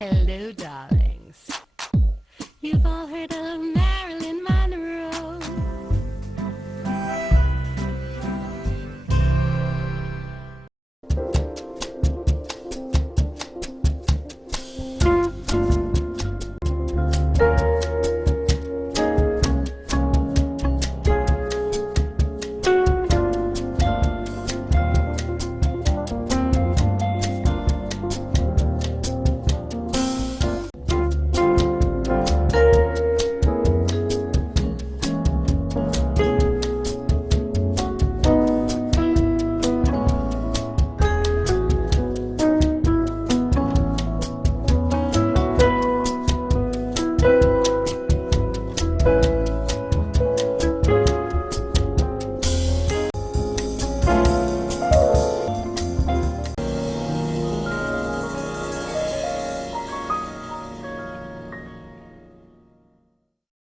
Hello, darlings. You've all heard of Marilyn Monroe.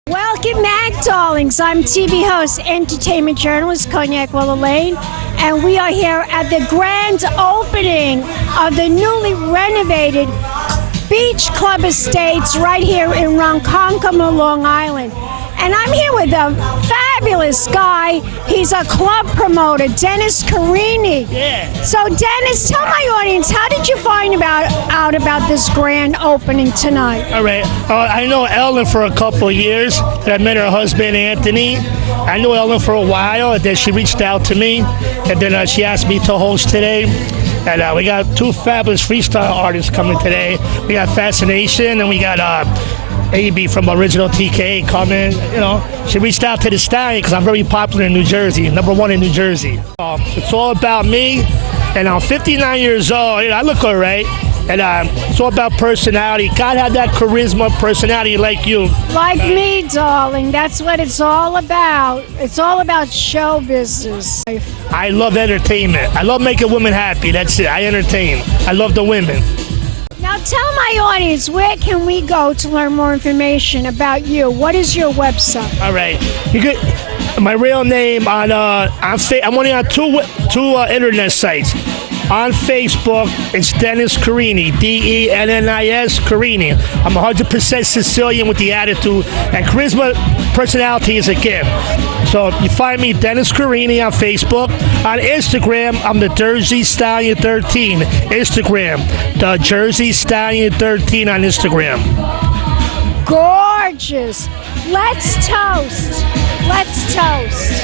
Welcome back, darlings. I'm TV host, entertainment journalist, Cognac, Wellerlane, and we are here at the grand opening of the newly renovated Beach Club Estates right here in Ronkonkoma, Long Island. And I'm here with a fabulous guy. He's a club promoter, Dennis Carini. Yeah. So, Dennis, tell my audience, how did you find out about this grand opening tonight? All right. I know Ellen for a couple of years, and I met her husband, Anthony. I knew Ellen for a while, and then she reached out to me, and then she asked me to host today. And we got two fabulous freestyle artists coming today. We got Fascination, and we got AB from Original TK coming. You know, she reached out to the Stallion because I'm very popular in New Jersey, #1 in New Jersey. It's all about me, and I'm 59 years old. You know, I look all right, and it's all about personality. God had that charisma, personality like you. Like me, darling. That's what it's all about. It's all about show business. I love entertainment. I love making women happy. That's it. I entertain. I love the women. Now tell my audience, where can we go to learn more information about you? What is your website? All right. You could, my real name I'm only on two internet sites. On Facebook, it's Dennis Carini, Dennis Carini. I'm 100% Sicilian with the attitude, and charisma, personality is a gift. So you find me, Dennis Carini, on Facebook. On Instagram, I'm the Jersey Stallion 13. Instagram, the Jersey Stallion 13 on Instagram. Gorgeous. Let's toast. Let's toast.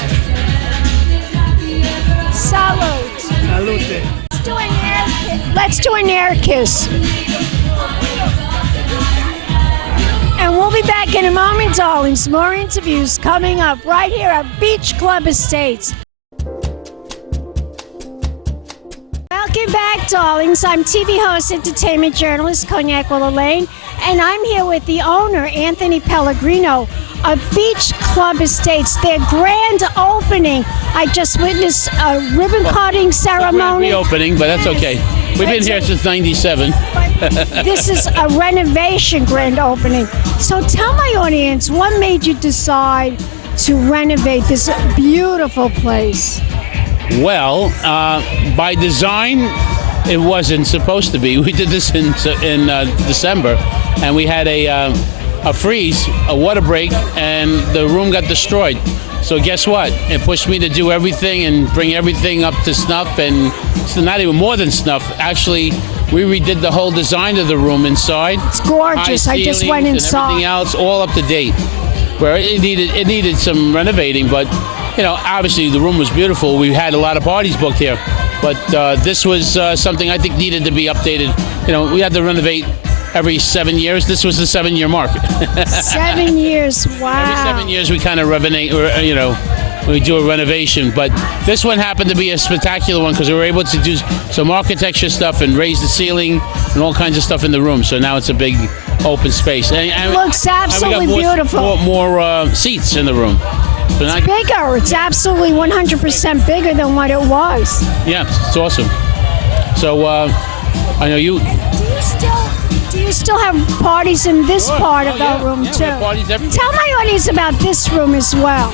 Salute. Salute. Let's do an air kiss. And we'll be back in a moment, darlings. More interviews coming up right here at Beach Club Estates. Welcome back, darlings. I'm TV host, entertainment journalist, Cognac Wellerlane, and I'm here with the owner, Anthony Pellegrino, of Beach Club Estates. Their grand opening. I just witnessed a ribbon cutting ceremony. Reopening, but that's okay. We've been here since '97. This is a renovation grand opening. So tell my audience, what made you decide to renovate this beautiful place? Well, by design, it wasn't supposed to be. We did this in December, and we had a freeze, a water break, and the room got destroyed. So guess what? It pushed me to do everything and bring everything up to snuff, and so not even more than snuff. Actually, we redid the whole design of the room inside. It's gorgeous. I just went inside. And everything else, all up to date. Where it needed some renovating, but you know, obviously the room was beautiful. We had a lot of parties booked here, but this was something I think needed to be updated. You know, we had to renovate every 7 years. This was the 7-year mark. 7 years, wow. Every 7 years we kind of renovate, you know, we do a renovation. But this one happened to be a spectacular one because we were able to do some architecture stuff and raise the ceiling and all kinds of stuff in the room. So now it's a big open space. And it looks absolutely beautiful. More seats in the room. So it's bigger. It's absolutely 100% bigger than what it was. Yeah, it's awesome. So I know you... Do you still have parties in this part of the room, too? Tell my audience about this room as well.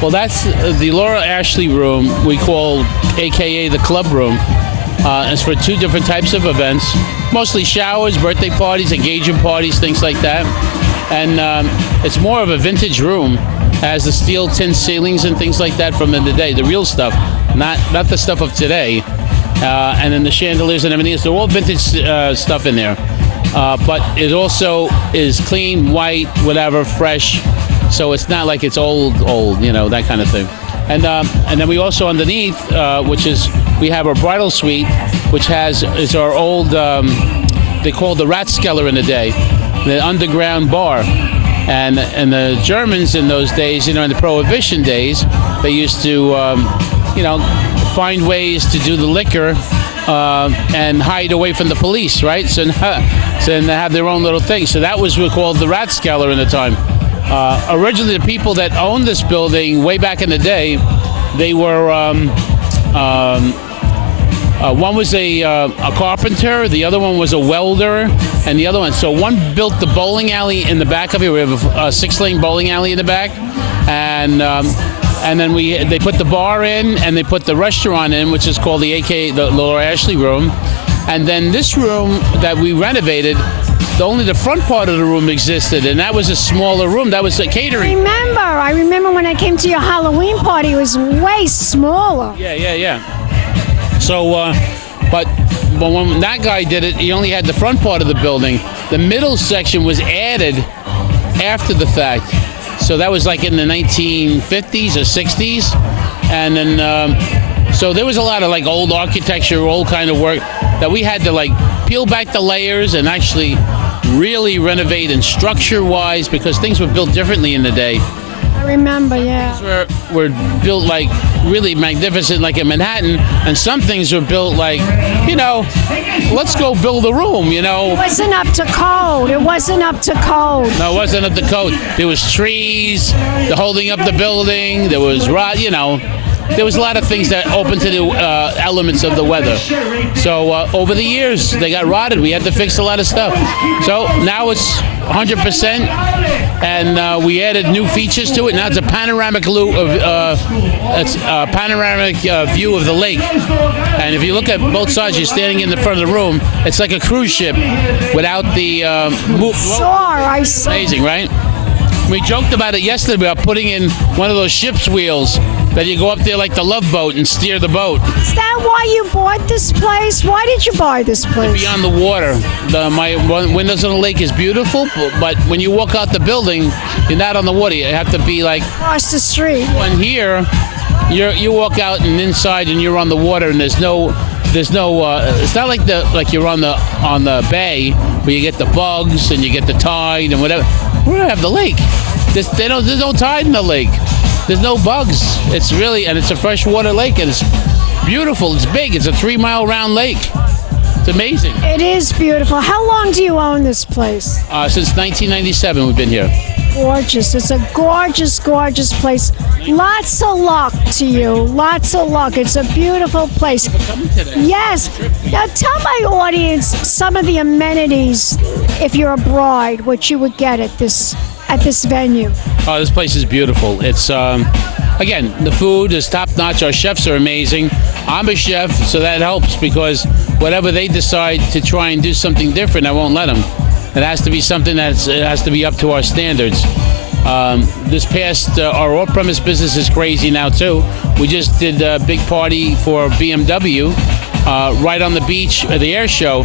Well, that's the Laura Ashley room, we call AKA the club room. It's for 2 different types of events, mostly showers, birthday parties, engagement parties, things like that. And it's more of a vintage room. Has the steel tin ceilings and things like that from in the day, the real stuff, not the stuff of today. And then the chandeliers and everything else, they're all vintage stuff in there. But it also is clean, white, whatever, fresh. So it's not like it's old, that kind of thing. And then we also underneath, we have our bridal suite, which is our old, they called the Ratskeller in the day, the underground bar. And the Germans in those days, in the Prohibition days, they used to, find ways to do the liquor and hide away from the police, right? So they have their own little thing. So that was called the Ratskeller in the time. Originally, the people that owned this building way back in the day, they were one was a carpenter, the other one was a welder, and the other one. So one built the bowling alley in the back of it. We have a 6-lane bowling alley in the back, and then they put the bar in, and they put the restaurant in, which is called the Laura Ashley room, and then this room that we renovated. Only the front part of the room existed, and that was a smaller room. That was a catering. I remember when I came to your Halloween party, it was way smaller. Yeah. So, but when that guy did it, he only had the front part of the building. The middle section was added after the fact. So that was like in the 1950s or 60s. And then, so there was a lot of like old architecture, old kind of work that we had to like peel back the layers and actually really renovate and structure-wise, because things were built differently in the day. I remember, yeah. Things were built like really magnificent, like in Manhattan, and some things were built like, let's go build a room, It wasn't up to code. No, it wasn't up to code. There was trees, holding up the building. There was there was a lot of things that opened to the elements of the weather. So over the years, they got rotted. We had to fix a lot of stuff. So now it's 100%, and we added new features to it. Now it's a panoramic view of the lake. And if you look at both sides, you're standing in the front of the room. It's like a cruise ship without the I saw. Amazing, right? We joked about it yesterday about putting in one of those ship's wheels that you go up there like the Love Boat and steer the boat. Is that why you bought this place? Why did you buy this place? To be on the water. My windows on the lake is beautiful, but when you walk out the building, you're not on the water. You have to be like across the street. And here, you walk out and inside, and you're on the water, and there's no. It's not like you're on the bay where you get the bugs and you get the tide and whatever. We don't have the lake. There's no tide in the lake. There's no bugs. It's a freshwater lake, and it's beautiful. It's big. It's a 3-mile round lake. It's amazing. It is beautiful. How long do you own this place? Since 1997, we've been here. Gorgeous. It's a gorgeous, gorgeous place. Lots of luck to you. Lots of luck. It's a beautiful place. Yes. Now tell my audience some of the amenities, if you're a bride, what you would get at this venue. Oh, this place is beautiful. It's again, the food is top notch. Our chefs are amazing. I'm a chef, so that helps, because whatever they decide to try and do something different, I won't let them. It has to be something it has to be up to our standards. This past, our off-premise business is crazy now too. We just did a big party for BMW right on the beach at the air show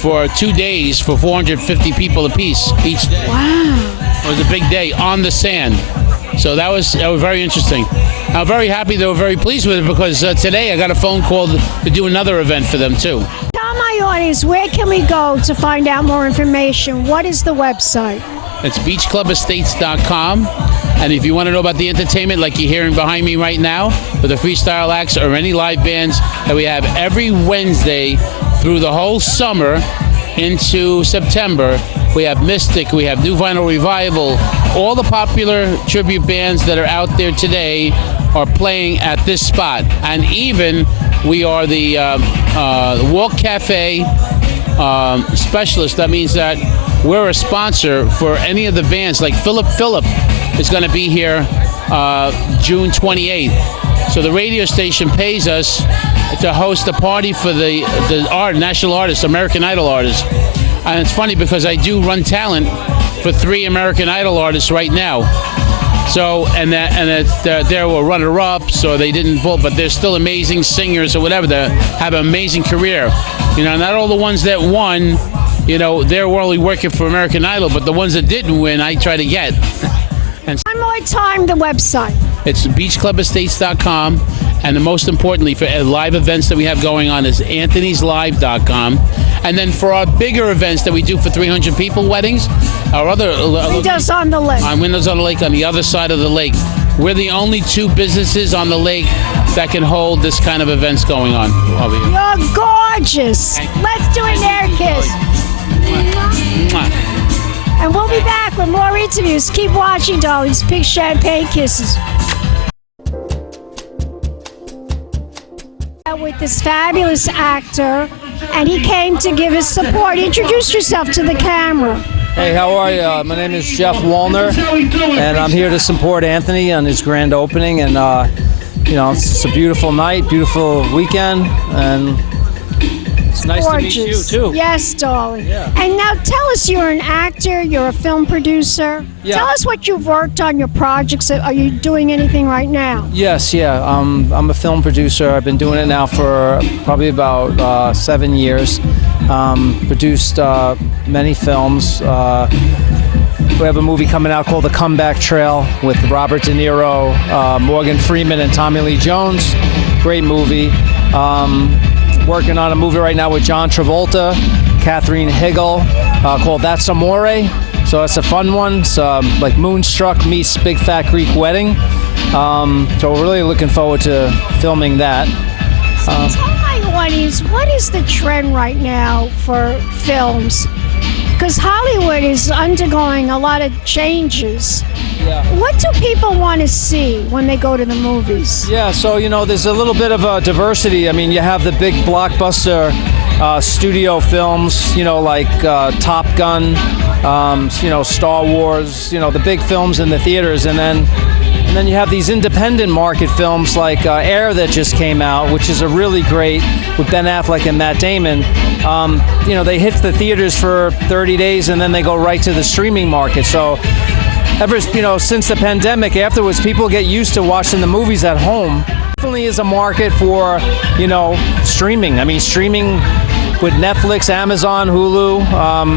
for 2 days for 450 people apiece each day. Wow. It was a big day on the sand. So that was very interesting. I'm very happy. They were very pleased with it, because today I got a phone call to do another event for them too. Tell my audience, where can we go to find out more information? What is the website? It's beachclubestates.com. And if you want to know about the entertainment, like you're hearing behind me right now, for the freestyle acts or any live bands that we have every Wednesday through the whole summer into September, we have Mystic, we have New Vinyl Revival. All the popular tribute bands that are out there today are playing at this spot. And even we are the Walk Cafe specialist. That means that we're a sponsor for any of the bands. Like Philip is going to be here June 28th. So the radio station pays us to host a party for the national artists, American Idol artists. And it's funny because I do run talent for 3 American Idol artists right now. So, they were runner-ups, or they didn't vote, but they're still amazing singers or whatever. They have an amazing career. Not all the ones that won, they're only working for American Idol, but the ones that didn't win, I try to get. One more time, the website. It's beachclubestates.com, and most importantly, for live events that we have going on is anthonyslive.com. And then for our bigger events that we do for 300 people weddings, our other Windows on the Lake. On Windows on the Lake, on the other side of the lake. We're the only 2 businesses on the lake that can hold this kind of events going on over here. You're gorgeous. Let's do an air kiss. Mwah. And we'll be back with more interviews. Keep watching, darlings. Big champagne kisses. With this fabulous actor, and he came to give his support. Introduce yourself to the camera. Hey, how are you? My name is Jeff Wallner, and I'm here to support Anthony on his grand opening. And it's a beautiful night, beautiful weekend, and it's nice Gorgeous. to meet you too. Yes, darling. Yeah. And now tell us, you're an actor, you're a film producer. Yeah. Tell us what you've worked on, your projects. Are you doing anything right now? Yes, yeah. I'm a film producer. I've been doing it now for probably about 7 years. Produced many films. We have a movie coming out called The Comeback Trail with Robert De Niro, Morgan Freeman, and Tommy Lee Jones. Great movie. Working on a movie right now with John Travolta, Katherine Heigl, called That's Amore. So it's a fun one. It's like Moonstruck meets Big Fat Greek Wedding. So we're really looking forward to filming that. Tell my audience, what is the trend right now for films? Because Hollywood is undergoing a lot of changes. Yeah. What do people want to see when they go to the movies? Yeah, so there's a little bit of a diversity. I mean, you have the big blockbuster studio films, like Top Gun, Star Wars, the big films in the theaters, and then you have these independent market films like Air that just came out, which is a really great, with Ben Affleck and Matt Damon. They hit the theaters for 30 days and then they go right to the streaming market. So since the pandemic, afterwards, people get used to watching the movies at home. Definitely is a market for, streaming. I mean, streaming with Netflix, Amazon, Hulu,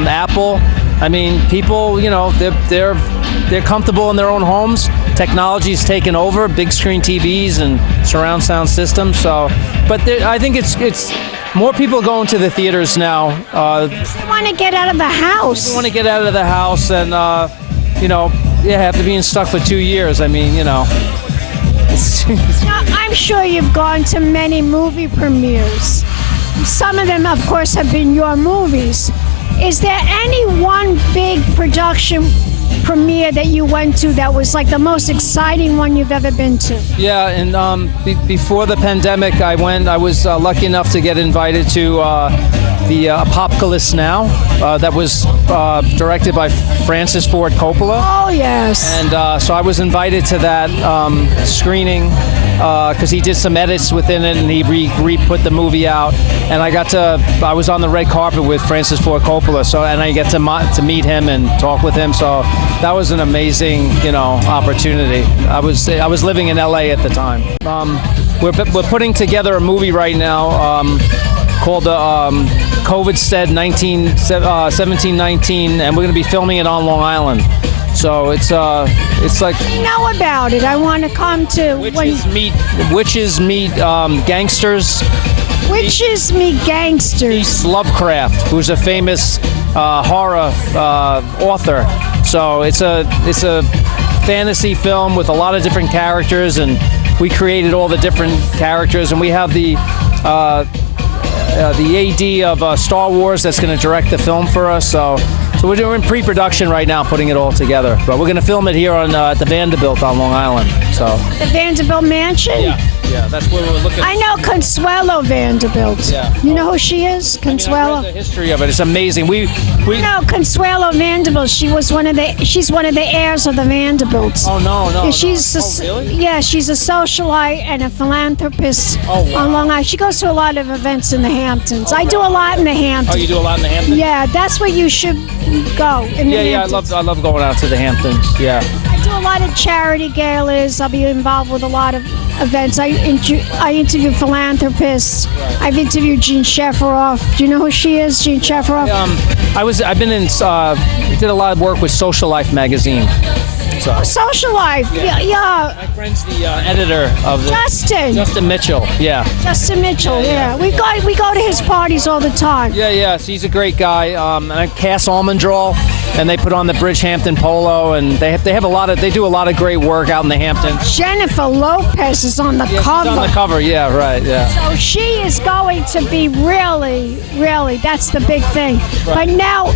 Apple. I mean, people, they're comfortable in their own homes. Technology's taken over, big screen TVs and surround sound systems. So, but I think it's more people going to the theaters now. They want to get out of the house. They want to get out of the house, and after being stuck for 2 years, I mean, Now, I'm sure you've gone to many movie premieres. Some of them, of course, have been your movies. Is there any one big production premiere that you went to that was like the most exciting one you've ever been to? Yeah, and before the pandemic, I was lucky enough to get invited to the Apocalypse Now, that was directed by Francis Ford Coppola. Oh, yes. And so I was invited to that screening because he did some edits within it, and he re-put the movie out. And I was on the red carpet with Francis Ford Coppola, and I get to meet him and talk with him. So that was an amazing, opportunity. I was living in LA at the time. We're putting together a movie right now called COVIDstead 1719, and we're going to be filming it on Long Island. So it's like, I know about it. I want to come to witches meet gangsters. Witches meet gangsters. Lovecraft, who's a famous horror author. So it's a fantasy film with a lot of different characters, and we created all the different characters, and we have the AD of Star Wars that's going to direct the film for us. So we're doing pre-production right now, putting it all together. But we're going to film it here at the Vanderbilt on Long Island. So the Vanderbilt Mansion? Yeah. Yeah, that's where we're looking. I know Consuelo Vanderbilt. Yeah. You know who she is? I Consuelo. read the history of it. It's amazing. We No, Consuelo Vanderbilt. She's one of the heirs of the Vanderbilts. Oh no. Yeah, she's really? Yeah, she's a socialite and a philanthropist on Long Island. She goes to a lot of events in the Hamptons. I do a lot in the Hamptons. Oh, you do a lot in the Hamptons? Yeah, that's where you should go. In the Hamptons. I love going out to the Hamptons. Yeah. I do a lot of charity galas. I'll be involved with a lot of events. I interview philanthropists. I've interviewed Jean Shefferoff. Do you know who she is, Jean Shefferoff? I've been in. Did a lot of work with Social Life magazine. So. Social Life. Yeah. My friend's the editor of the. Justin Mitchell. Yeah. Justin Mitchell. Yeah. We go to his parties all the time. Yeah. So he's a great guy. And Cass Almondrol, and they put on the Bridgehampton Polo, and they do a lot of great work out in the Hamptons. Jennifer Lopez is on the cover. She's on the cover. Yeah. Right. Yeah. So she is going to be really. That's the big thing. Right. But now,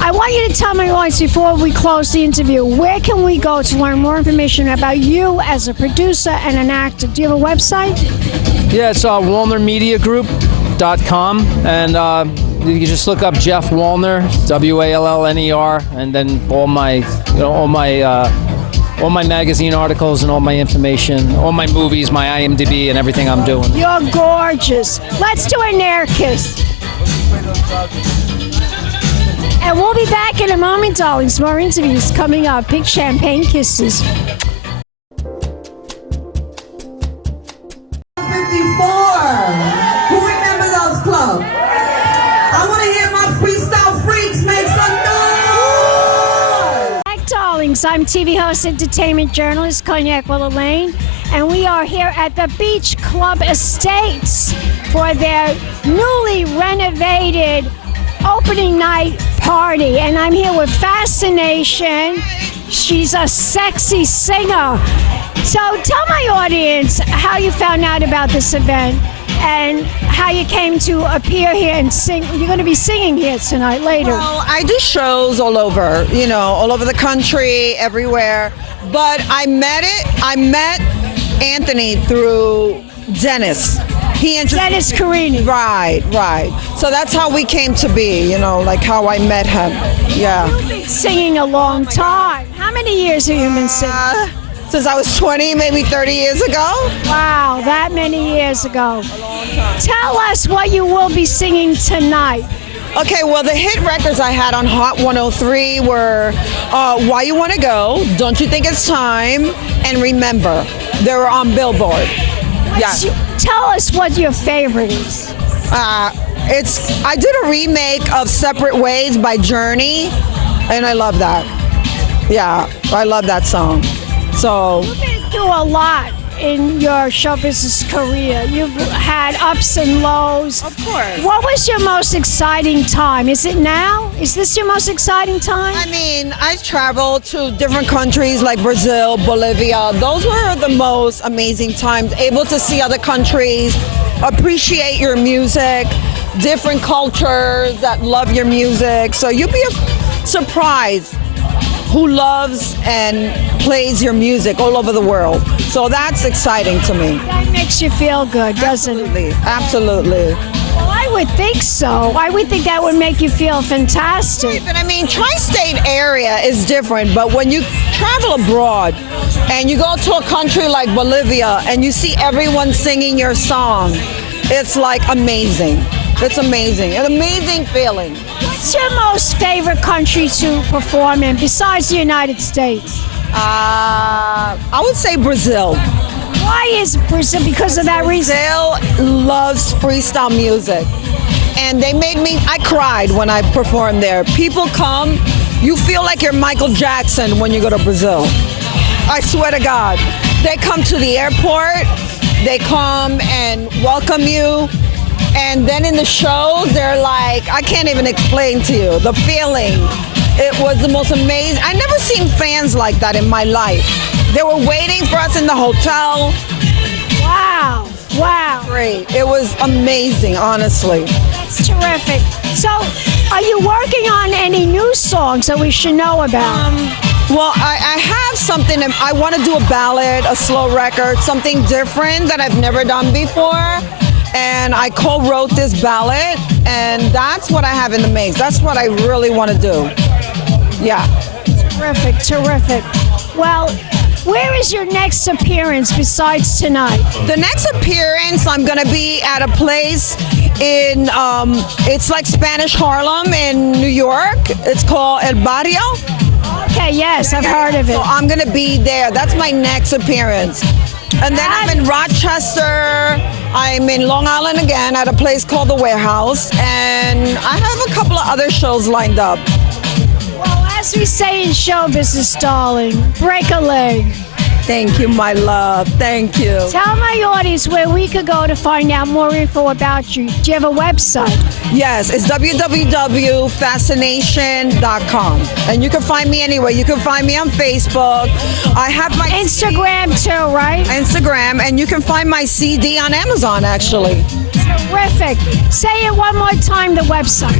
I want you to tell my audience before we close the interview, where can we go to learn more information about you as a producer and an actor? Do you have a website? Yeah, it's WallnerMediaGroup.com, and you can just look up Jeff Wallner, Wallner, and then all my magazine articles and all my information, all my movies, my IMDb, and everything I'm doing. You're gorgeous. Let's do an air kiss. And we'll be back in a moment, darlings. More interviews coming up. Big champagne kisses. 54. Who remember those clubs? I want to hear my freestyle freaks make some noise. Hi, darlings. I'm TV host, entertainment journalist, Cognac Wellerlane, and we are here at the Beach Club Estates for their newly renovated opening night party. And I'm here with Fascination. She's a sexy singer. So tell my audience how you found out about this event and how you came to appear here and sing. You're going to be singing here tonight later. Well, I do shows all over, all over the country, everywhere. But I met Anthony through Dennis. Dennis Carini. Right. So that's how we came to be, like how I met him. Yeah. You've been singing a long time. How many years have you been singing? Since I was 20, maybe 30 years ago. Wow, that many years ago. A long time. Tell us what you will be singing tonight. Okay, well, the hit records I had on Hot 103 were Why You Wanna Go, Don't You Think It's Time, and Remember. They were on Billboard. Tell us what your favorite is. I did a remake of Separate Ways by Journey, and I love that. Yeah, I love that song. So You've been through a lot in your show business career. You've had ups and lows. Of course. What was your most exciting time? Is it now? Is this your most exciting time? I mean, I traveled to different countries like Brazil, Bolivia. Those were the most amazing times. Able to see other countries, appreciate your music, different cultures that love your music. So you'll be surprised who loves and plays your music all over the world. So that's exciting to me. That makes you feel good, doesn't it? Absolutely. Well, I would think so. I would think that would make you feel fantastic. But I mean, tri-state area is different, but when you travel abroad and you go to a country like Bolivia and you see everyone singing your song, it's like amazing. It's amazing. An amazing feeling. What's your most favorite country to perform in besides the United States? I would say Brazil. Why is Brazil? Because of that reason? Brazil loves freestyle music. And I cried when I performed there. People come, you feel like you're Michael Jackson when you go to Brazil. I swear to God. They come to the airport, they come and welcome you. And then in the show, they're like, I can't even explain to you the feeling. It was the most amazing. I never seen fans like that in my life. They were waiting for us in the hotel. Wow. Great. It was amazing, honestly. That's terrific. So, are you working on any new songs that we should know about? Well, I have something. I want to do a ballad, a slow record, something different that I've never done before. And I co-wrote this ballad, and that's what I have in the mix. That's what I really want to do. Yeah. Terrific, terrific. Well, where is your next appearance besides tonight? The next appearance, I'm going to be at a place in, it's like Spanish Harlem in New York. It's called El Barrio. Okay, yes, I've heard of it. So I'm going to be there. That's my next appearance. And then I'm in Rochester. I'm in Long Island again at a place called The Warehouse. And I have a couple of other shows lined up. Well, as we say in show business, darling, break a leg. Thank you, my love. Thank you. Tell my audience where we could go to find out more info about you. Do you have a website? Yes, it's www.fascination.com. And you can find me anywhere. You can find me on Facebook. I have my Instagram too, right? Instagram, and you can find my CD on Amazon, actually. Terrific. Say it one more time, the website.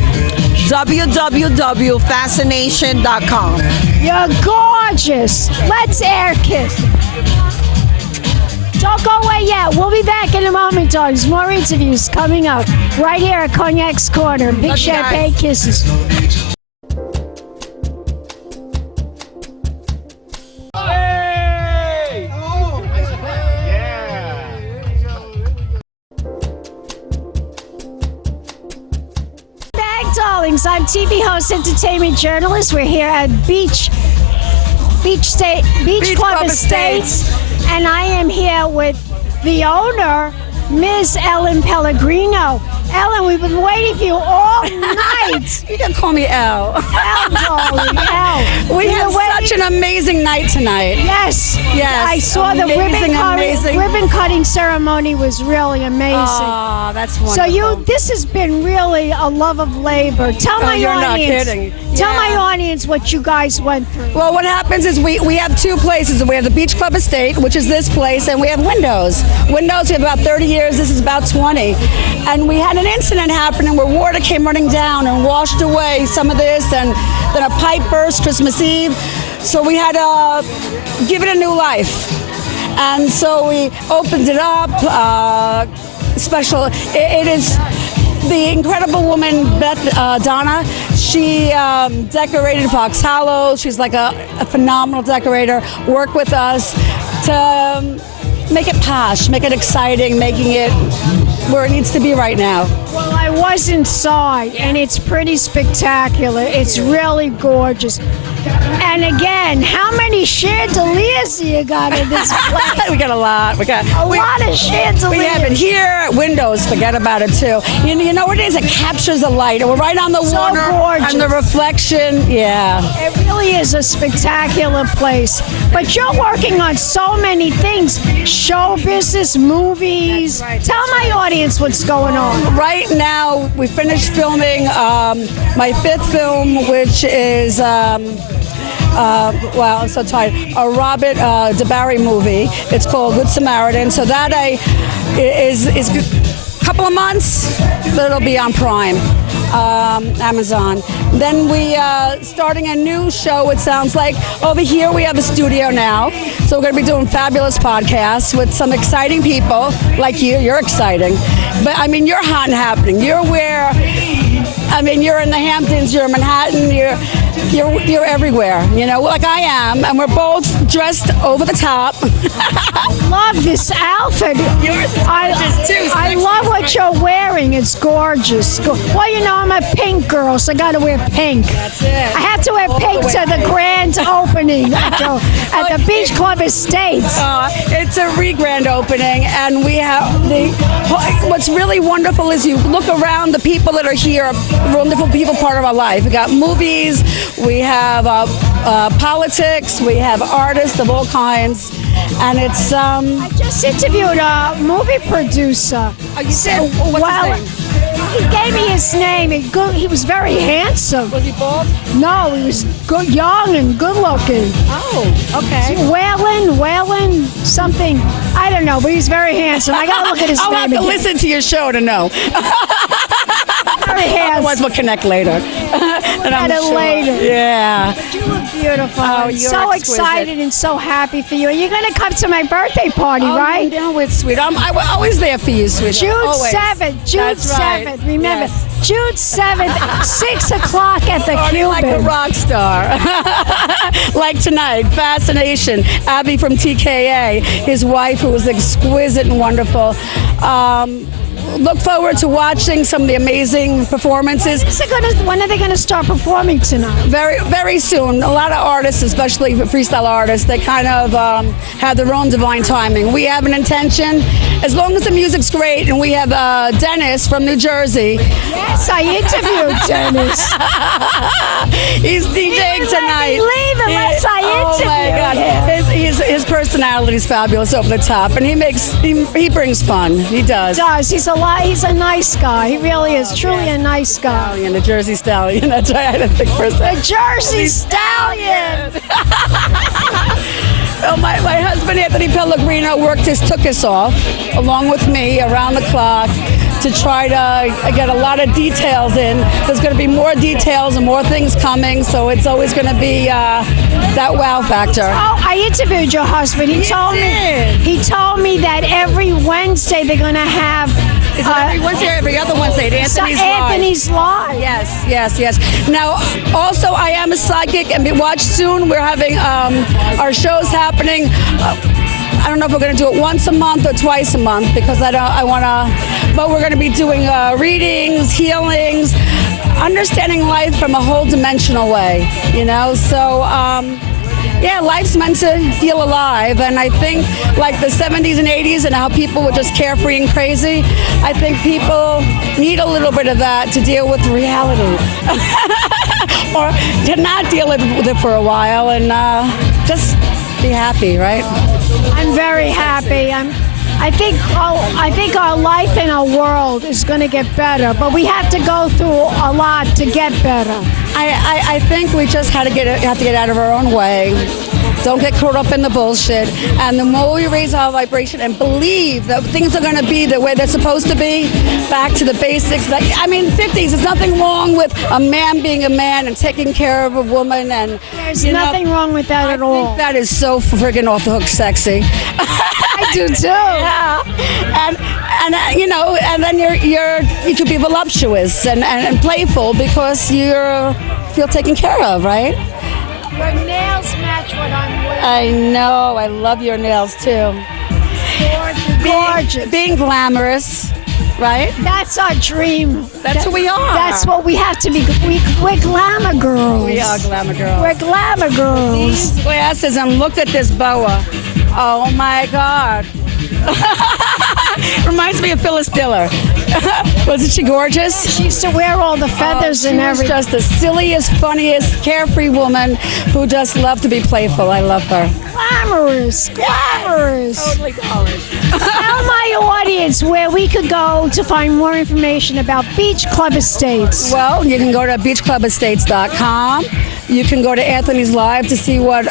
www.fascination.com. You're gorgeous. Let's air kiss. Don't go away yet. We'll be back in a moment, dogs. More interviews coming up right here at Cognac's Corner. Big champagne kisses. Darlings, I'm TV host, entertainment journalist. We're here at Beach Club Estates, and I am here with the owner, Ms. Ellen Pellegrino. Ellen, we've been waiting for you all night. You can call me Elle. Elle, darling, Elle. We had such an amazing night tonight. Yes. Yes. I saw the ribbon cutting ceremony was really amazing. Oh, that's wonderful. So this has been really a love of labor. Tell my you're audience. not kidding. Tell Yeah. my audience what you guys went through. Well, what happens is we have two places. We have the Beach Club Estate, which is this place, and we have Windows. Windows, we have about 30 years. This is about 20. And we had an incident happening where water came running down and washed away some of this, and then a pipe burst Christmas Eve. So we had to give it a new life. And so we opened it up. It is the incredible woman, Donna. She decorated Fox Hollow. She's like a phenomenal decorator. Worked with us to make it posh, make it exciting, making it where it needs to be right now. Well, I was inside, and it's pretty spectacular. It's really gorgeous. And again, how many chandeliers do you got in this place? We got a lot. We got a lot of chandeliers. We have it here. Windows, forget about it too. You know what it is? It captures the light. And we're right on the water gorgeous. and the reflection. Yeah. It really is a spectacular place. But you're working on so many things. Show business, movies. That's right. Tell my audience what's going on. Right now, we finished filming my fifth film, which is, wow, I'm so tired, a Robert DeBarry movie. It's called Good Samaritan. So that is a couple of months, but it'll be on Prime, Amazon. Then we starting a new show, it sounds like. Over here we have a studio now. So we're going to be doing fabulous podcasts with some exciting people like you. You're exciting. But, I mean, you're hot and happening. You're where, I mean, you're in the Hamptons, you're in Manhattan, you're everywhere, you know, like I am, and we're both dressed over the top. Love this outfit. I love what you're wearing. It's gorgeous. Well, you know, I'm a pink girl, so I got to wear pink. That's it. I have to wear pink to the grand opening at the Beach Club Estates. It's a re-grand opening, and we have what's really wonderful is you look around, the people that are here are wonderful people, part of our life. We got movies, we have politics, we have artists of all kinds, and it's I just interviewed a movie producer. Oh, you did? What's his name? He gave me his name. He was very handsome. Was he bald? No, he was good, young and good looking. Oh, okay. Whalen, something. I don't know, but he's very handsome. I gotta look at his name. I'll have to listen to your show to know. Very handsome. Otherwise, we'll connect later. And I'm better sure. later. Yeah. But you look beautiful. Oh, I'm you're so exquisite. excited and so happy for you. And you're going to come to my birthday party, Oh, right? You know it's sweet. I'm always there for you, sweetheart. June Always. 7th. June That's right. 7th. Remember, Yes. June 7th, 6 o'clock at the Party like a Cuban. rock star. Like tonight, Fascination. Abby from TKA, his wife, who was exquisite and wonderful. Look forward to watching some of the amazing performances. When are they going to start performing tonight? Very, very soon. A lot of artists, especially freestyle artists, they kind of have their own divine timing. We have an intention, as long as the music's great, and we have Dennis from New Jersey. Yes, I interviewed Dennis. He's DJing tonight. Leave him unless I Oh my interview God, his personality is fabulous, over the top, and he brings fun. He does. He's a nice guy. He really is. Truly a nice guy. Stallion, the Jersey Stallion. That's right. I didn't think for a second. The Jersey Stallion. Well, my husband Anthony Pellegrino took us off along with me around the clock to try to get a lot of details in. There's going to be more details and more things coming, so it's always going to be that wow factor. Oh, I interviewed your husband. He told me that every Wednesday they're going to have Is it every Wednesday or every other Wednesday at Anthony's Live? Yes. Now, also, I am a psychic, and watch soon. We're having our shows happening. I don't know if we're going to do it once a month or twice a month because I want to, but we're going to be doing readings, healings, understanding life from a whole dimensional way, you know? So, yeah, life's meant to feel alive, and I think like the 70s and 80s and how people were just carefree and crazy, I think people need a little bit of that to deal with reality. Or to not deal with it for a while and just be happy, right? I'm very happy. I think our life in our world is going to get better, but we have to go through a lot to get better. I think we just have to get out of our own way. Don't get caught up in the bullshit. And the more we raise our vibration and believe that things are going to be the way they're supposed to be, back to the basics. I mean, 50s, there's nothing wrong with a man being a man and taking care of a woman. And there's nothing wrong with that at all. I think that is so friggin' off the hook sexy. I do too. Yeah. And you know, and then you could be voluptuous and playful because you feel taken care of, right? Your nails match what I'm wearing. I know. I love your nails too. Gorgeous. Being glamorous, right? That's our dream. That's who we are. That's what we have to be. We're glamour girls. We are glamour girls. We're glamour girls. These glasses, and look at this boa. Oh my God. Reminds me of Phyllis Diller. Wasn't she gorgeous? She used to wear all the feathers and everything. She was just the silliest, funniest, carefree woman who just loved to be playful. I love her. Glamorous. Totally college. Tell my audience where we could go to find more information about Beach Club Estates. Well, you can go to beachclubestates.com. You can go to Anthony's Live to see what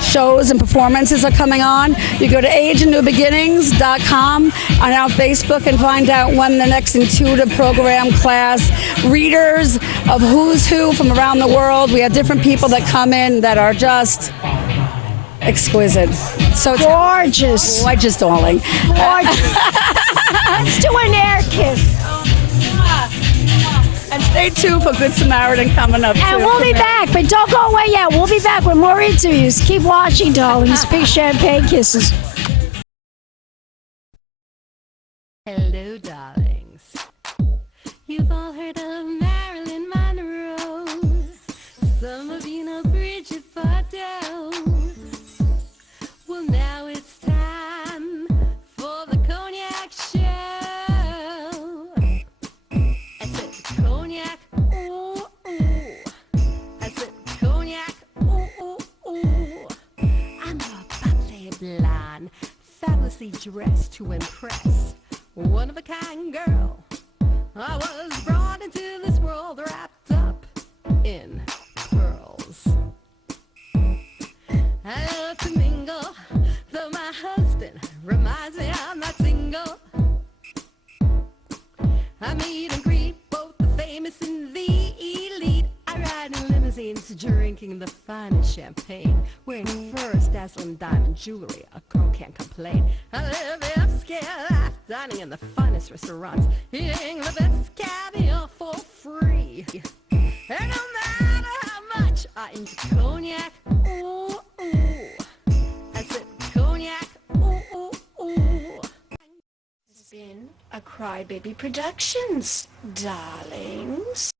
shows and performances are coming on. You go to ageandnewbeginnings.com on our Facebook and find out when the next intuitive program class, readers of who's who from around the world. We have different people that come in that are just exquisite. So gorgeous. Gorgeous, darling. Gorgeous. Let's do an air kiss. And stay tuned for Good Samaritan coming up. And we'll be back, but don't go away yet. We'll be back with more interviews. Keep watching, darlings. Big champagne kisses. Hello, darlings. You've all heard of Marilyn Monroe. Some of you know Bridget Bardot. Well, now it's time for the Cognac show. I said Cognac, ooh, ooh. I said Cognac, ooh, ooh, ooh. I'm a bubbly blonde, fabulously dressed to impress. One-of-a-kind girl. I was brought into this world wrapped up in pearls. I love to mingle, though my husband reminds me I'm not single. I meet and greet both the famous and the elite. drinking the finest champagne, wearing furs, dazzling diamond jewelry. A girl can't complain. I live upscale life, dining in the finest restaurants, eating the best caviar for free. And no matter how much I enjoy cognac, ooh, ooh, I said cognac, ooh, ooh, ooh. It's been a Crybaby Productions, darlings.